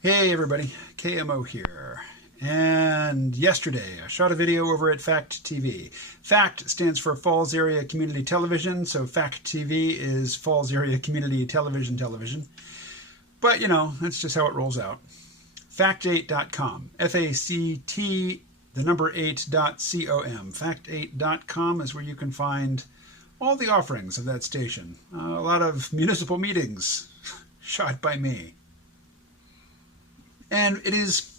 Hey everybody, KMO here. And yesterday I shot a video over at Fact TV. Fact stands for Falls Area Community Television, so Fact TV is Falls Area Community Television. But you know, that's just how it rolls out. Fact8.com. F-A-C-T, the number 8.com. Fact8.com is where you can find all the offerings of that station. A lot of municipal meetings shot by me. And it is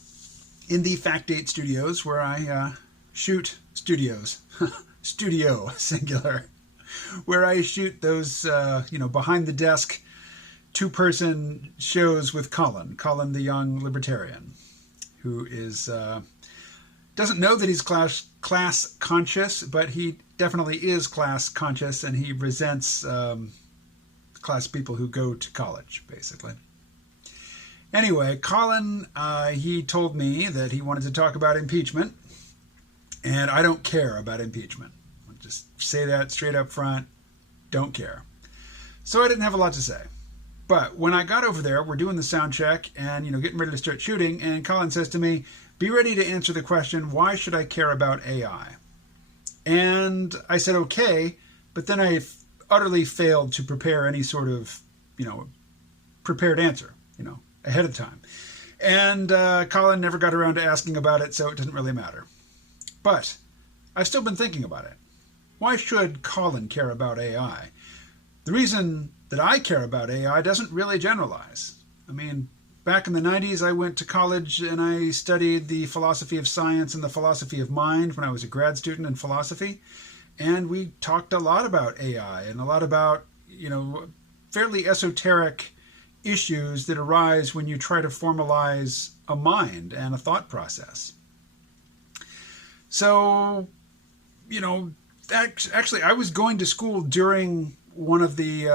in the Fact 8 studios where I shoot studios, studio singular, where I shoot those, behind the desk two-person shows with Colin the young libertarian, who is doesn't know that he's class conscious, but he definitely is class conscious, and he resents class people who go to college, basically. Anyway, Colin, he told me that he wanted to talk about impeachment, and I don't care about impeachment. I'll just say that straight up front, don't care. So I didn't have a lot to say. But when I got over there, we're doing the sound check and, getting ready to start shooting, and Colin says to me, be ready to answer the question, why should I care about AI? And I said, okay, but then I utterly failed to prepare any sort of, prepared answer, ahead of time. And Colin never got around to asking about it, so it doesn't really matter. But I've still been thinking about it. Why should Colin care about AI? The reason that I care about AI doesn't really generalize. I mean, back in the 90s, I went to college and I studied the philosophy of science and the philosophy of mind when I was a grad student in philosophy. And we talked a lot about AI and a lot about, fairly esoteric issues that arise when you try to formalize a mind and a thought process. So, actually, I was going to school during one of the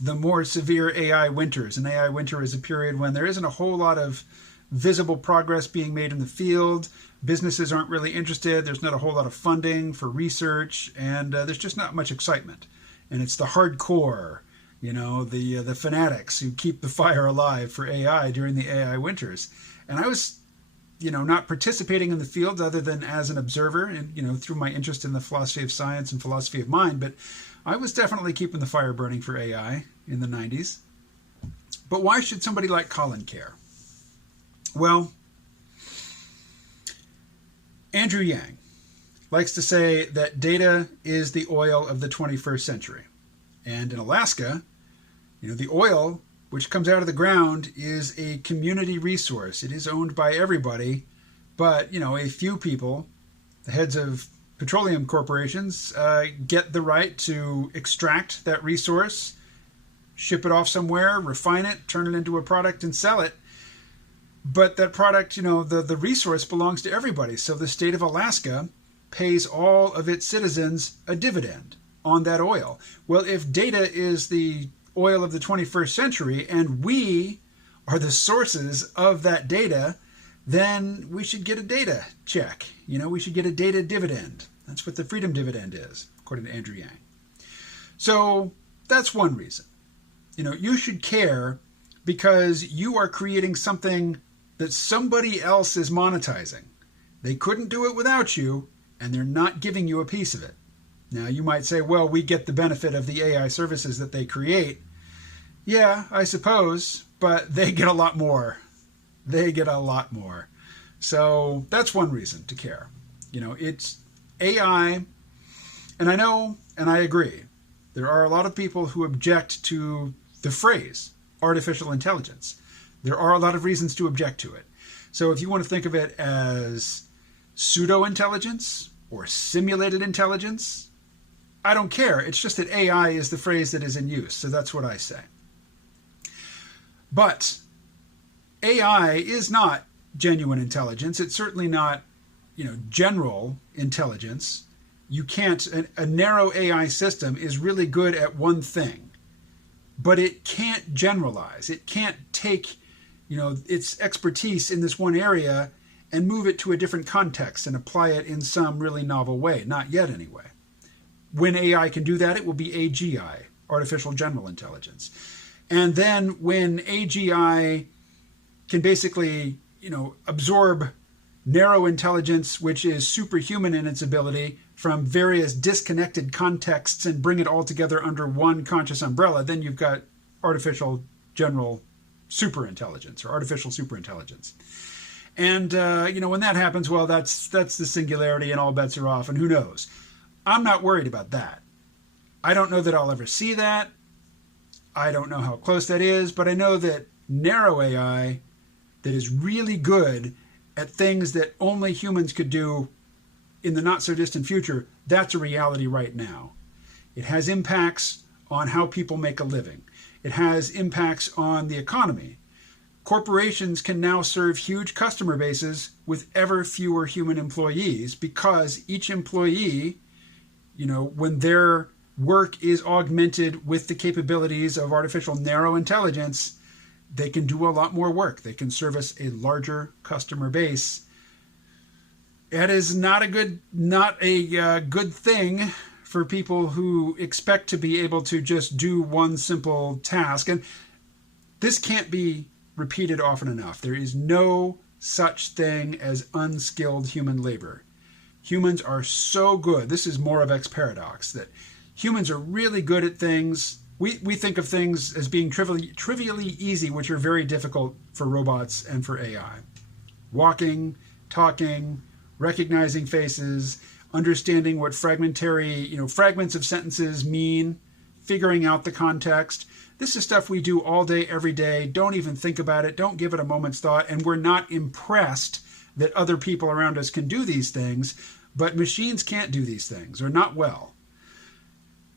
the more severe AI winters. An AI winter is a period when there isn't a whole lot of visible progress being made in the field. Businesses aren't really interested. There's not a whole lot of funding for research, and there's just not much excitement. And it's the hardcore, the fanatics who keep the fire alive for AI during the AI winters. And I was, not participating in the field other than as an observer and, through my interest in the philosophy of science and philosophy of mind. But I was definitely keeping the fire burning for AI in the 90s. But why should somebody like Colin care? Well, Andrew Yang likes to say that data is the oil of the 21st century. And in Alaska, the oil which comes out of the ground is a community resource. It is owned by everybody, but, a few people, the heads of petroleum corporations, get the right to extract that resource, ship it off somewhere, refine it, turn it into a product and sell it. But that product, the resource belongs to everybody. So the state of Alaska pays all of its citizens a dividend on that oil. Well, if data is the oil of the 21st century and we are the sources of that data, then we should get a data check. We should get a data dividend. That's what the freedom dividend is, according to Andrew Yang. So that's one reason. You should care because you are creating something that somebody else is monetizing. They couldn't do it without you, and they're not giving you a piece of it. Now, you might say, well, we get the benefit of the AI services that they create. Yeah, I suppose, but they get a lot more. They get a lot more. So that's one reason to care. It's AI, and I know, and I agree, there are a lot of people who object to the phrase artificial intelligence. There are a lot of reasons to object to it. So if you want to think of it as pseudo-intelligence or simulated intelligence, I don't care. It's just that AI is the phrase that is in use, so that's what I say. But AI is not genuine intelligence. It's certainly not, general intelligence. You can't, a narrow AI system is really good at one thing, but it can't generalize. It can't take, its expertise in this one area and move it to a different context and apply it in some really novel way. Not yet, anyway. When AI can do that, it will be AGI, artificial general intelligence. And then when AGI can basically, absorb narrow intelligence, which is superhuman in its ability, from various disconnected contexts and bring it all together under one conscious umbrella, then you've got artificial general superintelligence or artificial superintelligence. And, when that happens, well, that's the singularity and all bets are off, and who knows? I'm not worried about that. I don't know that I'll ever see that. I don't know how close that is, but I know that narrow AI that is really good at things that only humans could do in the not so distant future, that's a reality right now. It has impacts on how people make a living. It has impacts on the economy. Corporations can now serve huge customer bases with ever fewer human employees because each employee, when their work is augmented with the capabilities of artificial narrow intelligence, they can do a lot more work. They can service a larger customer base. That is not a good thing for people who expect to be able to just do one simple task. And this can't be repeated often enough. There is no such thing as unskilled human labor. Humans are so good. This is Moravec's paradox, that humans are really good at things. We think of things as being trivially easy, which are very difficult for robots and for AI. Walking, talking, recognizing faces, understanding what fragments of sentences mean, figuring out the context. This is stuff we do all day, every day. Don't even think about it. Don't give it a moment's thought. And we're not impressed that other people around us can do these things, but machines can't do these things, or not well.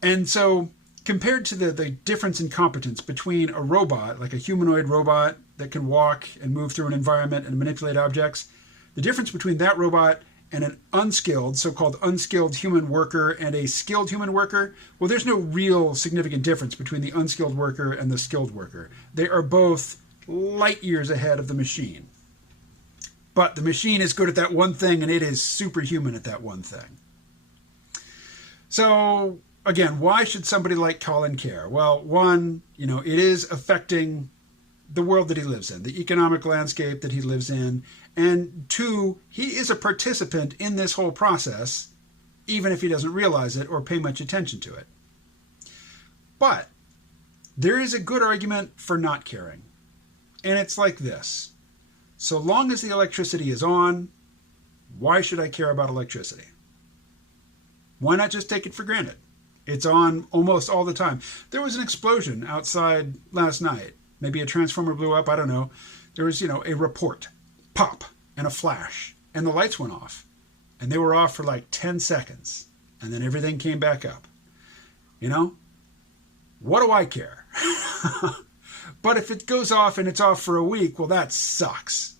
And so compared to the difference in competence between a robot, like a humanoid robot that can walk and move through an environment and manipulate objects, the difference between that robot and an unskilled, so-called unskilled human worker and a skilled human worker, well, there's no real significant difference between the unskilled worker and the skilled worker. They are both light years ahead of the machine. But the machine is good at that one thing, and it is superhuman at that one thing. So, again, why should somebody like Colin care? Well, one, it is affecting the world that he lives in, the economic landscape that he lives in. And two, he is a participant in this whole process, even if he doesn't realize it or pay much attention to it. But there is a good argument for not caring. And it's like this. So long as the electricity is on, why should I care about electricity? Why not just take it for granted? It's on almost all the time. There was an explosion outside last night. Maybe a transformer blew up, I don't know. There was, a report, pop, and a flash, and the lights went off. And they were off for like 10 seconds. And then everything came back up. What do I care? But if it goes off and it's off for a week, well, that sucks.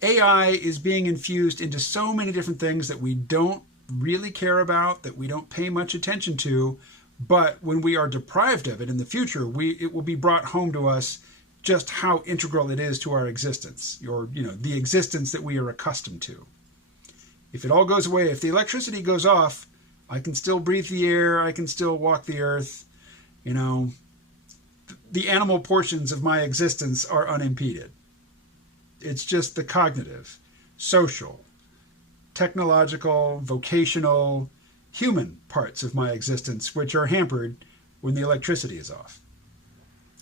AI is being infused into so many different things that we don't really care about, that we don't pay much attention to. But when we are deprived of it in the future, it will be brought home to us just how integral it is to our existence, or the existence that we are accustomed to. If it all goes away, if the electricity goes off, I can still breathe the air, I can still walk the earth. The animal portions of my existence are unimpeded. It's just the cognitive, social, technological, vocational, human parts of my existence which are hampered when the electricity is off.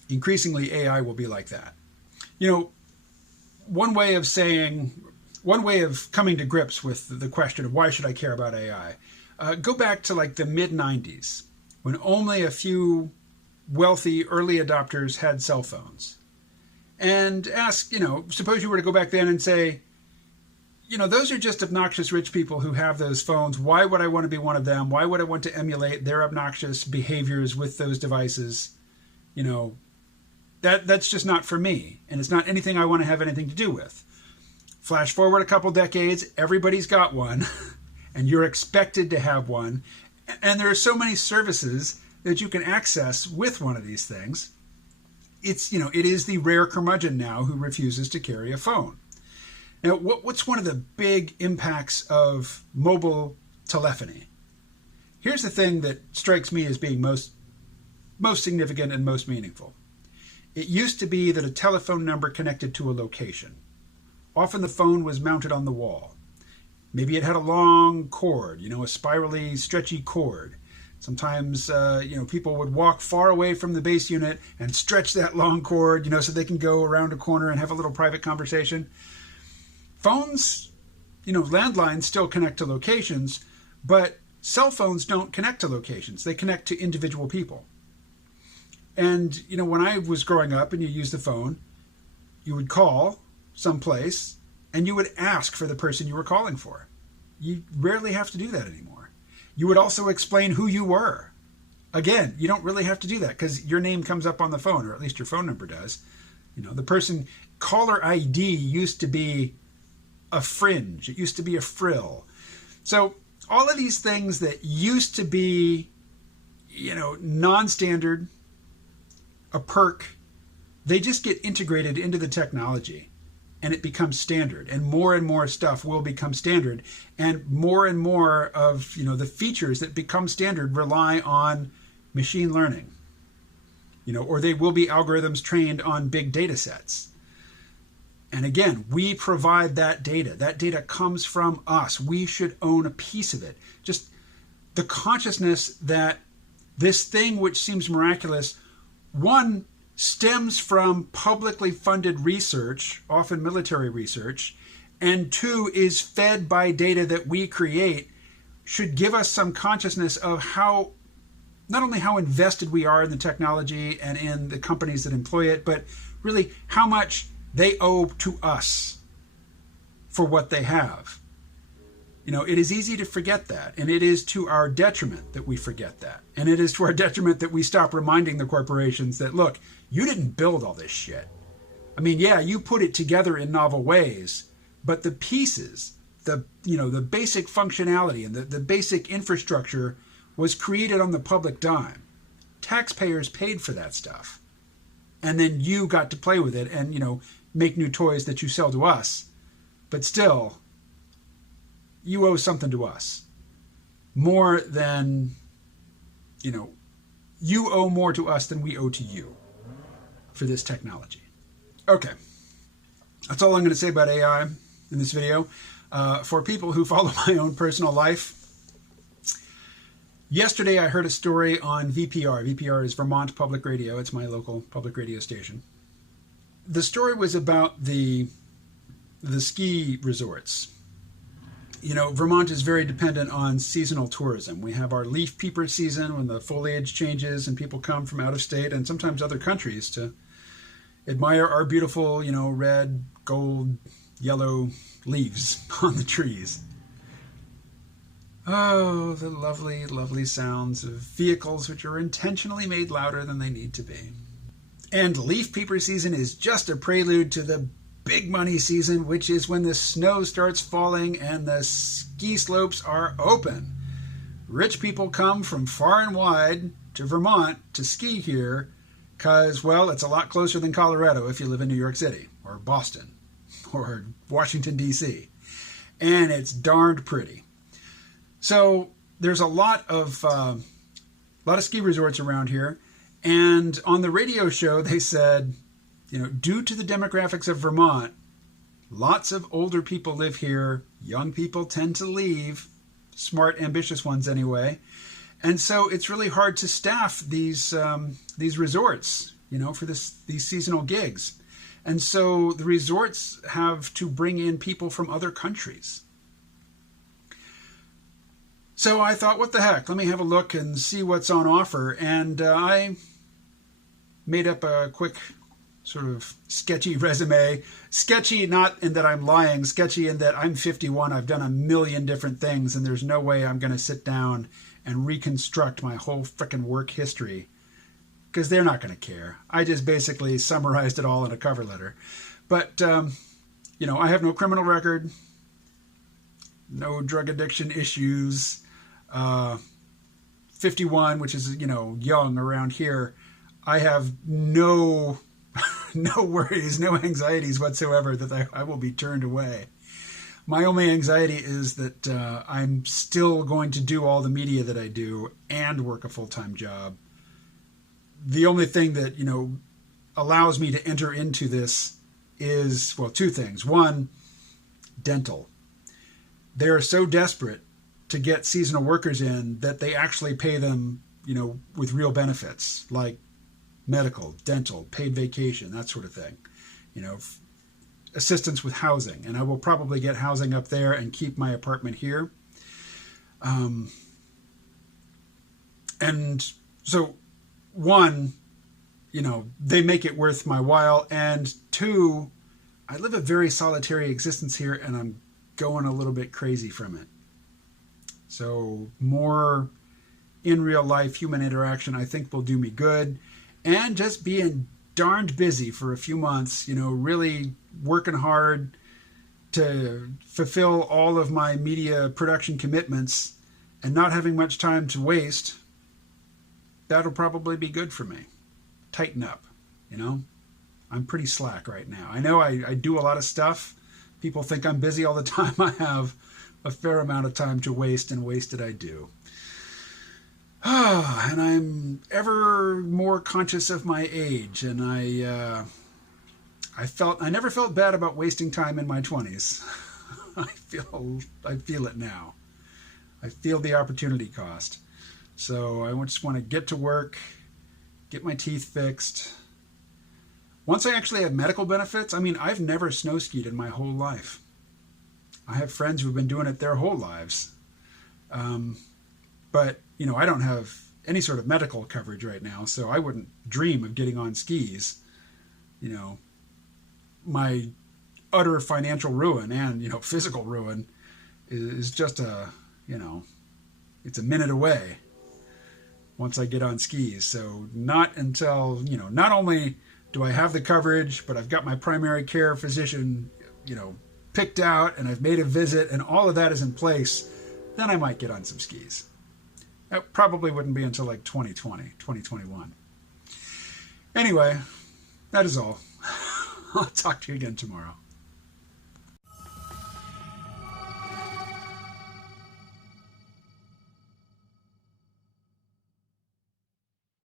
Increasingly, AI will be like that. One way of coming to grips with the question of why should I care about AI, go back to like the mid-90s, when only a few wealthy early adopters had cell phones. And ask, suppose you were to go back then and say, those are just obnoxious rich people who have those phones. Why would I want to be one of them? Why would I want to emulate their obnoxious behaviors with those devices? That's just not for me. And it's not anything I want to have anything to do with. Flash forward a couple decades, everybody's got one, and you're expected to have one. And there are so many services that you can access with one of these things. It is the rare curmudgeon now who refuses to carry a phone. Now, what's one of the big impacts of mobile telephony? Here's the thing that strikes me as being most significant and most meaningful. It used to be that a telephone number connected to a location. Often the phone was mounted on the wall. Maybe it had a long cord, a spirally, stretchy cord. Sometimes, people would walk far away from the base unit and stretch that long cord, so they can go around a corner and have a little private conversation. Phones, landlines still connect to locations, but cell phones don't connect to locations. They connect to individual people. And, when I was growing up and you used the phone, you would call someplace and you would ask for the person you were calling for. You rarely have to do that anymore. You would also explain who you were. Again, you don't really have to do that because your name comes up on the phone, or at least your phone number does. The person, caller ID used to be a fringe. It used to be a frill. So all of these things that used to be, non-standard, a perk, they just get integrated into the technology and it becomes standard, and more stuff will become standard, and more of, the features that become standard rely on machine learning, or they will be algorithms trained on big data sets. And again, we provide that data. That data comes from us. We should own a piece of it. Just the consciousness that this thing which seems miraculous, one, stems from publicly funded research, often military research, and two, is fed by data that we create, should give us some consciousness of how, not only how invested we are in the technology and in the companies that employ it, but really how much they owe to us for what they have. It is easy to forget that, and it is to our detriment that we forget that. And it is to our detriment that we stop reminding the corporations that, look, you didn't build all this shit. I mean, yeah, you put it together in novel ways, but the pieces, the basic functionality and the basic infrastructure was created on the public dime. Taxpayers paid for that stuff. And then you got to play with it and, make new toys that you sell to us. But still, you owe something to us. More than, you owe more to us than we owe to you for this technology. Okay. That's all I'm going to say about AI in this video. For people who follow my own personal life, yesterday I heard a story on VPR. VPR is Vermont Public Radio. It's my local public radio station. The story was about the ski resorts. Vermont is very dependent on seasonal tourism. We have our leaf peeper season when the foliage changes and people come from out of state and sometimes other countries to admire our beautiful, red, gold, yellow leaves on the trees. Oh, the lovely, lovely sounds of vehicles which are intentionally made louder than they need to be. And leaf peeper season is just a prelude to the big money season, which is when the snow starts falling and the ski slopes are open. Rich people come from far and wide to Vermont to ski here because, well, it's a lot closer than Colorado if you live in New York City or Boston or Washington, D.C. And it's darned pretty. So there's a lot of ski resorts around here. And on the radio show, they said, due to the demographics of Vermont, lots of older people live here. Young people tend to leave, smart, ambitious ones anyway. And so it's really hard to staff these resorts, for these seasonal gigs. And so the resorts have to bring in people from other countries. So I thought, what the heck? Let me have a look and see what's on offer. And I made up a quick sort of sketchy resume. Sketchy not in that I'm lying, sketchy in that I'm 51. I've done a million different things, and there's no way I'm going to sit down and reconstruct my whole frickin' work history because they're not going to care. I just basically summarized it all in a cover letter. But, I have no criminal record, no drug addiction issues, 51, which is, young around here. I have no worries, no anxieties whatsoever that I will be turned away. My only anxiety is that I'm still going to do all the media that I do and work a full-time job. The only thing that, allows me to enter into this is, well, two things. One, dental. They are so desperate to get seasonal workers in that they actually pay them, with real benefits like medical, dental, paid vacation, that sort of thing. Assistance with housing. And I will probably get housing up there and keep my apartment here. And so, one, they make it worth my while. And two, I live a very solitary existence here, and I'm going a little bit crazy from it. So more in real life human interaction, I think, will do me good. And just being darned busy for a few months, really working hard to fulfill all of my media production commitments and not having much time to waste, that'll probably be good for me. Tighten up, I'm pretty slack right now. I know I do a lot of stuff. People think I'm busy all the time. I have a fair amount of time to waste, and waste it I do. And I'm ever more conscious of my age, and I never felt bad about wasting time in my 20s. I feel it now. I feel the opportunity cost. So I just want to get to work, get my teeth fixed. Once I actually have medical benefits, I've never snow skied in my whole life. I have friends who've been doing it their whole lives. But, I don't have any sort of medical coverage right now, so I wouldn't dream of getting on skis. My utter financial ruin and, physical ruin is just it's a minute away once I get on skis. So not until, not only do I have the coverage, but I've got my primary care physician, picked out, and I've made a visit, and all of that is in place, then I might get on some skis. That probably wouldn't be until like 2020, 2021. Anyway, that is all. I'll talk to you again tomorrow.